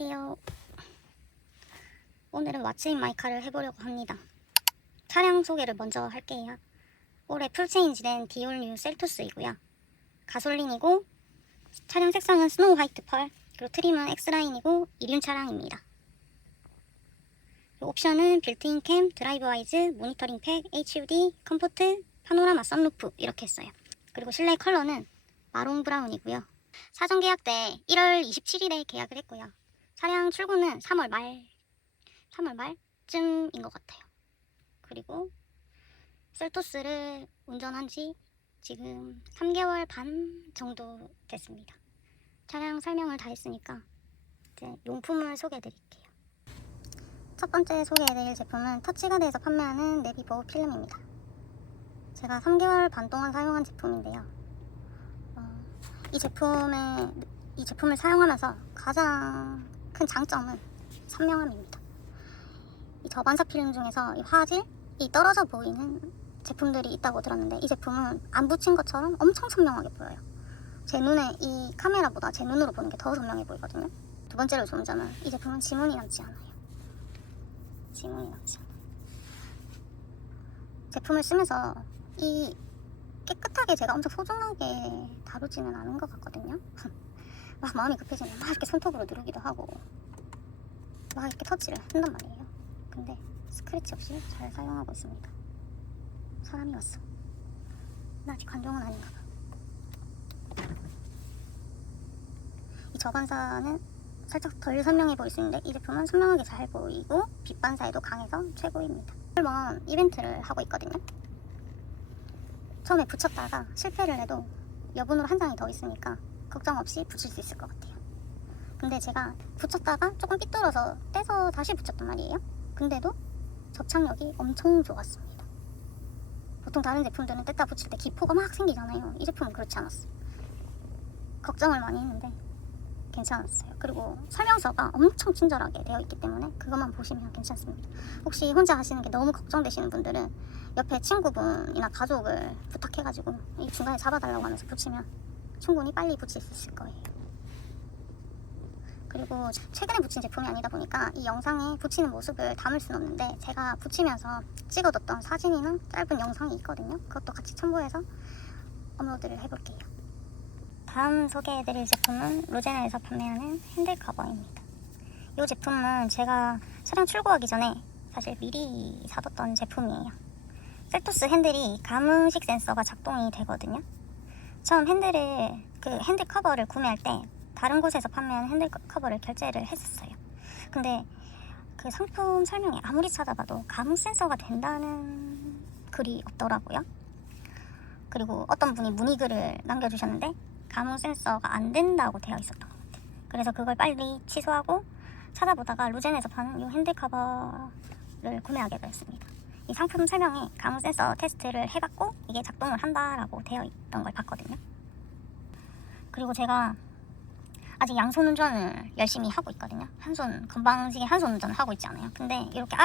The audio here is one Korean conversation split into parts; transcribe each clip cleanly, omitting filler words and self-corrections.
안녕하세요. 오늘은 왓츠 인 마이 카를 해보려고 합니다. 차량 소개를 먼저 할게요. 올해 풀체인지된 디올뉴 셀토스이고요. 가솔린이고 차량 색상은 스노우 화이트 펄, 그리고 트림은 X라인이고 2륜 차량입니다. 옵션은 빌트인 캠, 드라이브 와이즈, 모니터링 팩, HUD, 컴포트, 파노라마 선루프 이렇게 했어요. 그리고 실내 컬러는 마롱 브라운이고요. 사전 계약 때 1월 27일에 계약을 했고요. 차량 출고는 3월 말쯤인 것 같아요. 그리고 셀토스를 운전한 지 지금 3개월 반 정도 됐습니다. 차량 설명을 다 했으니까 이제 용품을 소개해 드릴게요. 첫 번째 소개해 드릴 제품은 터치가드에서 판매하는 내비보호 필름입니다. 제가 3개월 반 동안 사용한 제품인데요. 이 제품을 사용하면서 가장 큰 장점은 선명함입니다. 이 저반사 필름 중에서 이 화질이 떨어져 보이는 제품들이 있다고 들었는데 이 제품은 안 붙인 것처럼 엄청 선명하게 보여요. 제 눈에 이 카메라보다 제 눈으로 보는 게 더 선명해 보이거든요. 두 번째로 좋은 점은 이 제품은 지문이 남지 않아요. 제품을 쓰면서 이 깨끗하게 제가 엄청 소중하게 다루지는 않은 것 같거든요. 막 마음이 급해지면 막 이렇게 손톱으로 누르기도 하고 막 이렇게 터치를 한단 말이에요. 근데 스크래치 없이 잘 사용하고 있습니다. 사람이 왔어. 나 아직 관종은 아닌가 봐. 이 저반사는 살짝 덜 선명해 보일 수 있는데 이 제품은 선명하게 잘 보이고 빛 반사에도 강해서 최고입니다. 매번 이벤트를 하고 있거든요. 처음에 붙였다가 실패를 해도 여분으로 한 장이 더 있으니까 걱정 없이 붙일 수 있을 것 같아요. 근데 제가 붙였다가 조금 삐뚤어서 떼서 다시 붙였단 말이에요. 근데도 접착력이 엄청 좋았습니다. 보통 다른 제품들은 뗐다 붙일 때 기포가 막 생기잖아요. 이 제품은 그렇지 않았어요. 걱정을 많이 했는데 괜찮았어요. 그리고 설명서가 엄청 친절하게 되어 있기 때문에 그것만 보시면 괜찮습니다. 혹시 혼자 하시는 게 너무 걱정되시는 분들은 옆에 친구분이나 가족을 부탁해가지고 이 중간에 잡아달라고 하면서 붙이면 충분히 빨리 붙일 수 있을 거예요. 그리고 최근에 붙인 제품이 아니다 보니까 이 영상에 붙이는 모습을 담을 수는 없는데 제가 붙이면서 찍어뒀던 사진이나 짧은 영상이 있거든요. 그것도 같이 첨부해서 업로드를 해볼게요. 다음 소개해드릴 제품은 로제나에서 판매하는 핸들 커버입니다. 이 제품은 제가 차량 출고하기 전에 사실 미리 사뒀던 제품이에요. 셀토스 핸들이 감응식 센서가 작동이 되거든요. 처음 핸들 커버를 구매할 때 다른 곳에서 판매하는 핸들 커버를 결제를 했었어요. 근데 그 상품 설명에 아무리 찾아봐도 감응 센서가 된다는 글이 없더라고요. 그리고 어떤 분이 문의글을 남겨주셨는데 감응 센서가 안 된다고 되어 있었던 것 같아요. 그래서 그걸 빨리 취소하고 찾아보다가 로젠에서 파는 이 핸들 커버를 구매하게 되었습니다. 이 상품 설명에 감응 센서 테스트를 해봤고 이게 작동을 한다라고 되어 있던 걸 봤거든요. 그리고 제가 아직 양손 운전을 열심히 하고 있거든요. 건방지게 한 손 운전을 하고 있지 않아요. 근데 이렇게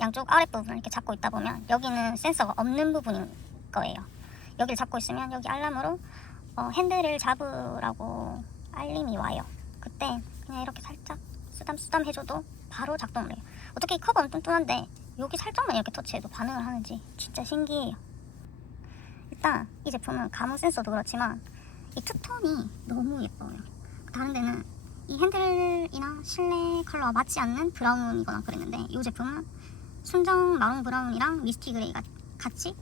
양쪽 아랫부분을 이렇게 잡고 있다 보면 여기는 센서가 없는 부분인 거예요. 여기를 잡고 있으면 여기 알람으로 핸들을 잡으라고 알림이 와요. 그때 그냥 이렇게 살짝 쓰담쓰담 해줘도 바로 작동을 해요. 어떻게 이 커버는 뚱뚱한데 여기 살짝만 이렇게 터치해도 반응을 하는지 진짜 신기해요. 일단 이 제품은 감응 센서도 그렇지만 이 투톤이 너무 예뻐요. 다른 데는 이 핸들이나 실내 컬러와 맞지 않는 브라운이거나 그랬는데 이 제품은 순정 마롱 브라운이랑 미스티 그레이가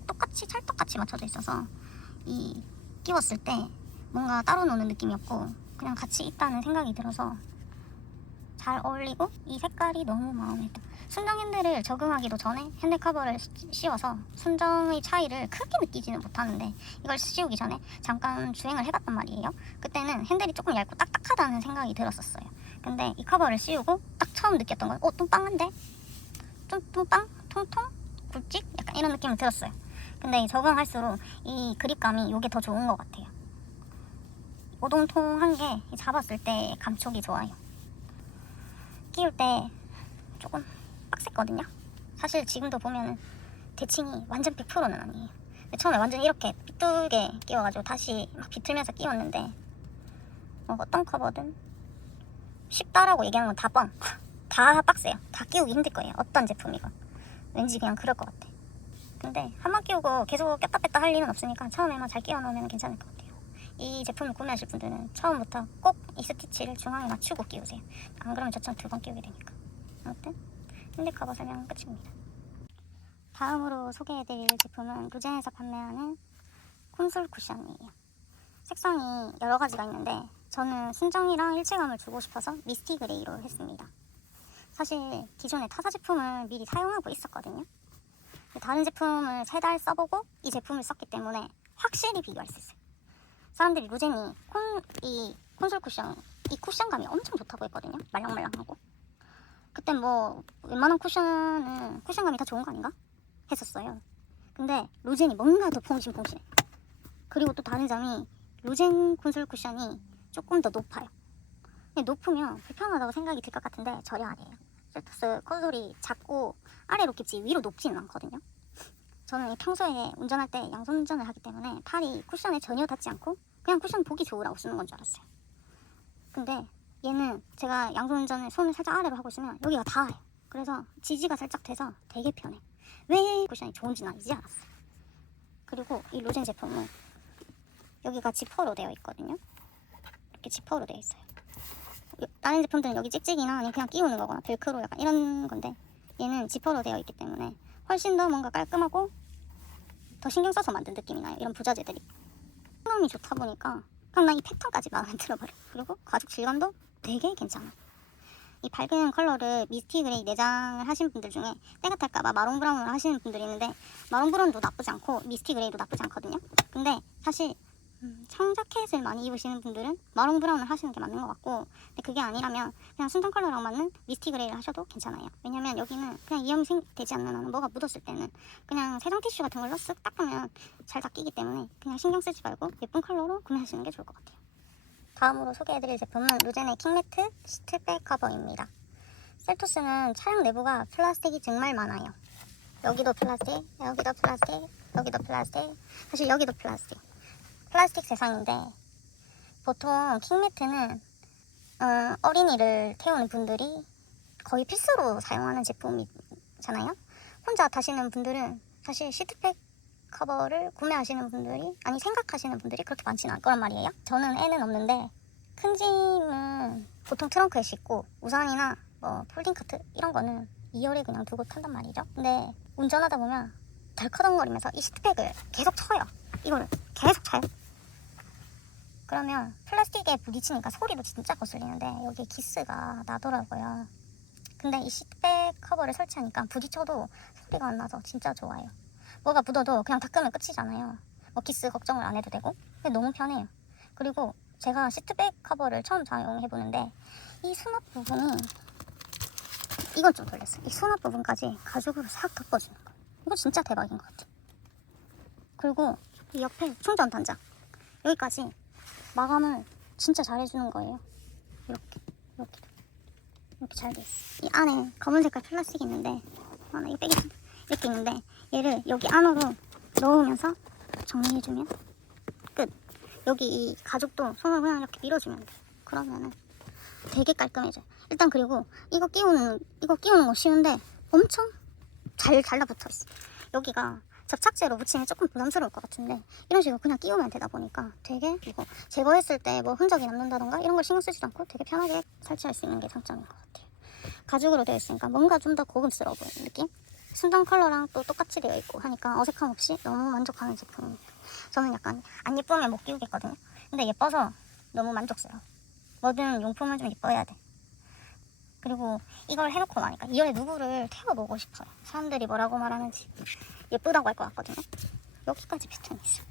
똑같이 찰떡같이 맞춰져 있어서 이 끼웠을 때 뭔가 따로 노는 느낌이 없고 그냥 같이 있다는 생각이 들어서 잘 어울리고 이 색깔이 너무 마음에 들어요. 순정 핸들을 적응하기도 전에 핸들 커버를 씌워서 순정의 차이를 크게 느끼지는 못하는데 이걸 씌우기 전에 잠깐 주행을 해봤단 말이에요. 그때는 핸들이 조금 얇고 딱딱하다는 생각이 들었었어요. 근데 이 커버를 씌우고 딱 처음 느꼈던 건 좀 빵한데? 좀 뚱빵? 통통? 굵직? 약간 이런 느낌이 들었어요. 근데 적응할수록 이 그립감이 이게 더 좋은 것 같아요. 오동통한 게 잡았을 때 감촉이 좋아요. 끼울 때 조금 빡셌거든요. 사실 지금도 보면은 대칭이 완전 100%는 아니에요. 근데 처음에 완전 이렇게 삐뚤게 끼워가지고 다시 막 비틀면서 끼웠는데 어떤 커버든 쉽다라고 얘기하는 건 다 뻥. 다 빡세요. 다 끼우기 힘들 거예요. 어떤 제품이건. 왠지 그냥 그럴 것 같아. 근데 한 번 끼우고 계속 꼈다 뺐다 할 일은 없으니까 처음에만 잘 끼워 놓으면 괜찮을 것 같아요. 이 제품을 구매하실 분들은 처음부터 꼭 이 스티치를 중앙에 맞추고 끼우세요. 안 그러면 저처럼 2번 끼우게 되니까. 아무튼 핸드 커버 설명은 끝입니다. 다음으로 소개해드릴 제품은 루젠에서 판매하는 콘솔 쿠션이에요. 색상이 여러 가지가 있는데 저는 순정이랑 일체감을 주고 싶어서 미스티 그레이로 했습니다. 사실 기존의 타사 제품을 미리 사용하고 있었거든요. 다른 제품을 3달 써보고 이 제품을 썼기 때문에 확실히 비교할 수 있어요. 사람들이 루젠이 이 콘솔 쿠션, 이 쿠션감이 엄청 좋다고 했거든요. 말랑말랑하고. 그땐 뭐 웬만한 쿠션은 쿠션감이 다 좋은 거 아닌가? 했었어요. 근데 루젠이 뭔가 더 퐁신퐁신해. 그리고 또 다른 점이 루젠 콘솔 쿠션이 조금 더 높아요. 높으면 불편하다고 생각이 들 것 같은데 전혀 아니에요. 셀토스 콘솔이 작고 아래로 깊지 위로 높지는 않거든요. 저는 평소에 운전할 때 양손 운전을 하기 때문에 팔이 쿠션에 전혀 닿지 않고 그냥 쿠션 보기 좋으라고 쓰는 건 줄 알았어요. 근데 얘는 제가 양손 운전을 손을 살짝 아래로 하고 있으면 여기가 닿아요. 그래서 지지가 살짝 돼서 되게 편해. 왜 쿠션이 좋은지 난 이제 알았어요. 그리고 이 루젠 제품은 여기가 지퍼로 되어 있거든요. 이렇게 지퍼로 되어 있어요. 다른 제품들은 여기 찍찍이나 아니면 그냥 끼우는 거거나 벨크로 약간 이런 건데 얘는 지퍼로 되어 있기 때문에 훨씬 더 뭔가 깔끔하고 더 신경 써서 만든 느낌이 나요. 이런 부자재들이 성능이 좋다 보니까 그냥 난 이 패턴까지 마음에 들어버려. 그리고 가죽 질감도 되게 괜찮아. 이 밝은 컬러를 미스티 그레이 내장을 하신 분들 중에 때가 탈까봐 마롱 브라운을 하시는 분들이 있는데 마롱 브라운도 나쁘지 않고 미스티 그레이도 나쁘지 않거든요. 근데 사실 청자켓을 많이 입으시는 분들은 마롱 브라운을 하시는 게 맞는 것 같고, 근데 그게 아니라면 그냥 순정 컬러랑 맞는 미스티 그레이를 하셔도 괜찮아요. 왜냐면 여기는 그냥 이염이 되지 않는 한은 뭐가 묻었을 때는 그냥 세정 티슈 같은 걸로 쓱 닦으면 잘 닦이기 때문에 그냥 신경 쓰지 말고 예쁜 컬러로 구매하시는 게 좋을 것 같아요. 다음으로 소개해드릴 제품은 루젠의 킹매트 시트백 커버입니다. 셀토스는 차량 내부가 플라스틱이 정말 많아요. 여기도 플라스틱, 여기도 플라스틱, 여기도 플라스틱, 사실 여기도 플라스틱. 플라스틱 세상인데 보통 킹매트는 어린이를 태우는 분들이 거의 필수로 사용하는 제품이잖아요. 혼자 타시는 분들은 사실 시트백 커버를 구매하시는 분들이 생각하시는 분들이 그렇게 많지는 않을 거란 말이에요. 저는 애는 없는데 큰 짐은 보통 트렁크에 싣고 우산이나 뭐 폴딩카트 이런 거는 2열에 그냥 두고 탄단 말이죠. 근데 운전하다 보면 덜커덩거리면서 이 시트백을 계속 쳐요. 이거를 계속 쳐요. 그러면 플라스틱에 부딪히니까 소리도 진짜 거슬리는데 여기에 기스가 나더라고요. 근데 이 시트백 커버를 설치하니까 부딪혀도 소리가 안 나서 진짜 좋아요. 뭐가 묻어도 그냥 닦으면 끝이잖아요. 뭐 기스 걱정을 안 해도 되고. 근데 너무 편해요. 그리고 제가 시트백 커버를 처음 사용해보는데 이 수납 부분이 이건 좀 돌렸어요. 이 수납 부분까지 가죽으로 싹 덮어주는 거. 이거 진짜 대박인 것 같아요. 그리고 이 옆에 충전 단자 여기까지 마감을 진짜 잘해주는 거예요. 이렇게 잘 돼 있어. 이 안에 검은 색깔 플라스틱이 있는데 이거 빼기 이렇게 있는데 얘를 여기 안으로 넣으면서 정리해주면 끝. 여기 이 가죽도 손으로 그냥 이렇게 밀어주면 돼. 그러면은 되게 깔끔해져요. 일단 그리고 이거 끼우는 거 쉬운데 엄청 잘 달라붙어 있어. 여기가 접착제로 붙이면 조금 부담스러울 것 같은데 이런 식으로 그냥 끼우면 되다 보니까 되게 뭐 제거했을 때 뭐 흔적이 남는다던가 이런 걸 신경 쓰지도 않고 되게 편하게 설치할 수 있는 게 장점인 것 같아요. 가죽으로 되어 있으니까 뭔가 좀 더 고급스러워 보이는 느낌? 순정 컬러랑 또 똑같이 되어 있고 하니까 어색함 없이 너무 만족하는 제품입니다. 저는 약간 안 예쁘면 못 끼우겠거든요. 근데 예뻐서 너무 만족스러워. 뭐든 용품은 좀 예뻐야 돼. 그리고 이걸 해놓고 나니까 이열에 누구를 태워보고 싶어요. 사람들이 뭐라고 말하는지 예쁘다고 할 것 같거든요. 여기까지 패턴이 있어.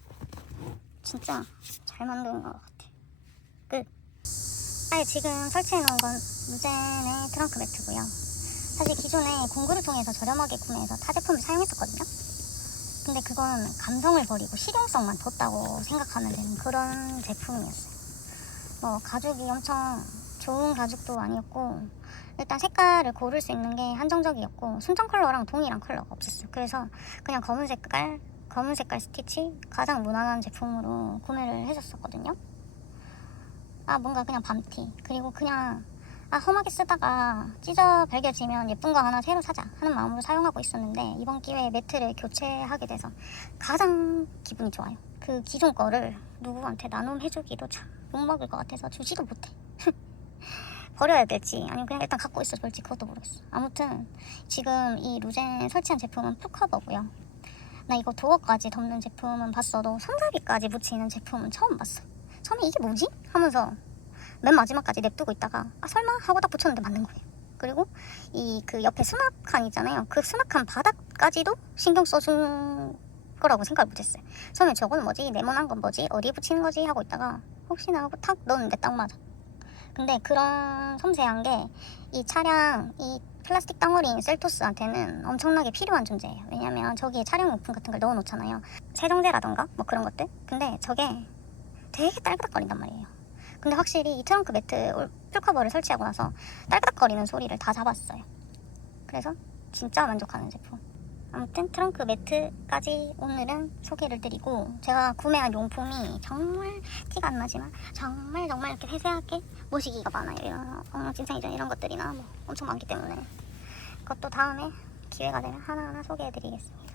진짜 잘 만든 것 같아. 끝. 지금 설치해놓은 건 루젠의 트렁크 매트고요. 사실 기존에 공구를 통해서 저렴하게 구매해서 타 제품을 사용했었거든요. 근데 그건 감성을 버리고 실용성만 뒀다고 생각하면 되는 그런 제품이었어요. 뭐 가죽이 엄청 좋은 가죽도 아니었고 일단 색깔을 고를 수 있는 게 한정적이었고 순정 컬러랑 동일한 컬러가 없었어요. 그래서 그냥 검은 색깔 스티치 가장 무난한 제품으로 구매를 해줬었거든요. 뭔가 그냥 밤티 그리고 그냥 험하게 쓰다가 찢어 발겨지면 예쁜 거 하나 새로 사자 하는 마음으로 사용하고 있었는데 이번 기회에 매트를 교체하게 돼서 가장 기분이 좋아요. 그 기존 거를 누구한테 나눔해주기도 참 욕먹을 것 같아서 주지도 못해. 버려야 될지 아니면 그냥 일단 갖고 있어 볼지 그것도 모르겠어. 아무튼 지금 이 루젠 설치한 제품은 풀커버고요. 나 이거 도어까지 덮는 제품은 봤어도 손잡이까지 붙이는 제품은 처음 봤어. 처음에 이게 뭐지? 하면서 맨 마지막까지 냅두고 있다가 설마? 하고 딱 붙였는데 맞는 거예요. 그리고 이 그 옆에 수납칸 있잖아요. 그 수납칸 바닥까지도 신경 써준 거라고 생각을 못했어요. 처음에 저거는 뭐지? 네모난 건 뭐지? 어디에 붙이는 거지? 하고 있다가 혹시나 하고 탁 넣었는데 딱 맞아. 근데 그런 섬세한 게 이 차량 이 플라스틱 덩어리인 셀토스한테는 엄청나게 필요한 존재예요. 왜냐면 저기에 차량용품 같은 걸 넣어 놓잖아요. 세정제라던가 뭐 그런 것들. 근데 저게 되게 딸그닥거린단 말이에요. 근데 확실히 이 트렁크 매트 풀커버를 설치하고 나서 딸그닥거리는 소리를 다 잡았어요. 그래서 진짜 만족하는 제품. 아무튼 트렁크 매트까지 오늘은 소개를 드리고, 제가 구매한 용품이 정말 티가 안 나지만 정말 이렇게 세세하게 모시기가 많아요. 이런 찐창이죠. 이런 것들이나 뭐 엄청 많기 때문에 그것도 다음에 기회가 되면 하나하나 소개해 드리겠습니다.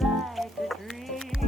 Like a dream.